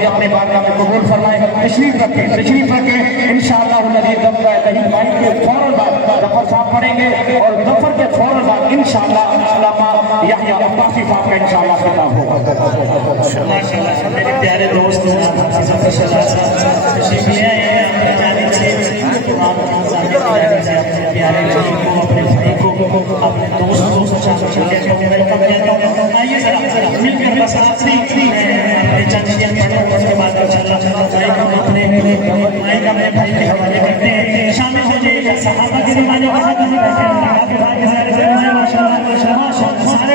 हाजिरी अपने बारगाह में कबूल फरमाए। तशरीफ रखें इंशाअल्लाह दही भाई के फौरन बाद जफर साहब पढ़ेंगे और जफर के फौरन बाद इंशाअल्लाह अल्लामा यहया अब्बासी साहब का इंशाअल्लाह खिताब होगा। मेरे प्यारे दोस्त तशरीफ ले आए हैं अपनी जानिब से, प्यारे भाई को, अपने भाई को, अपने दोस्त को वेलकम कहता हूँ। आइए जरा मिलकर बस आखिरी अपने चंद शेर पढ़ लो, उसके बाद इंशाअल्लाह माइक अपने भाई के हवाले करते हैं। शामिल हो जाइए सहाबा के दीवाने के साथ बैठे हैं, माशाल्लाह माशाल्लाह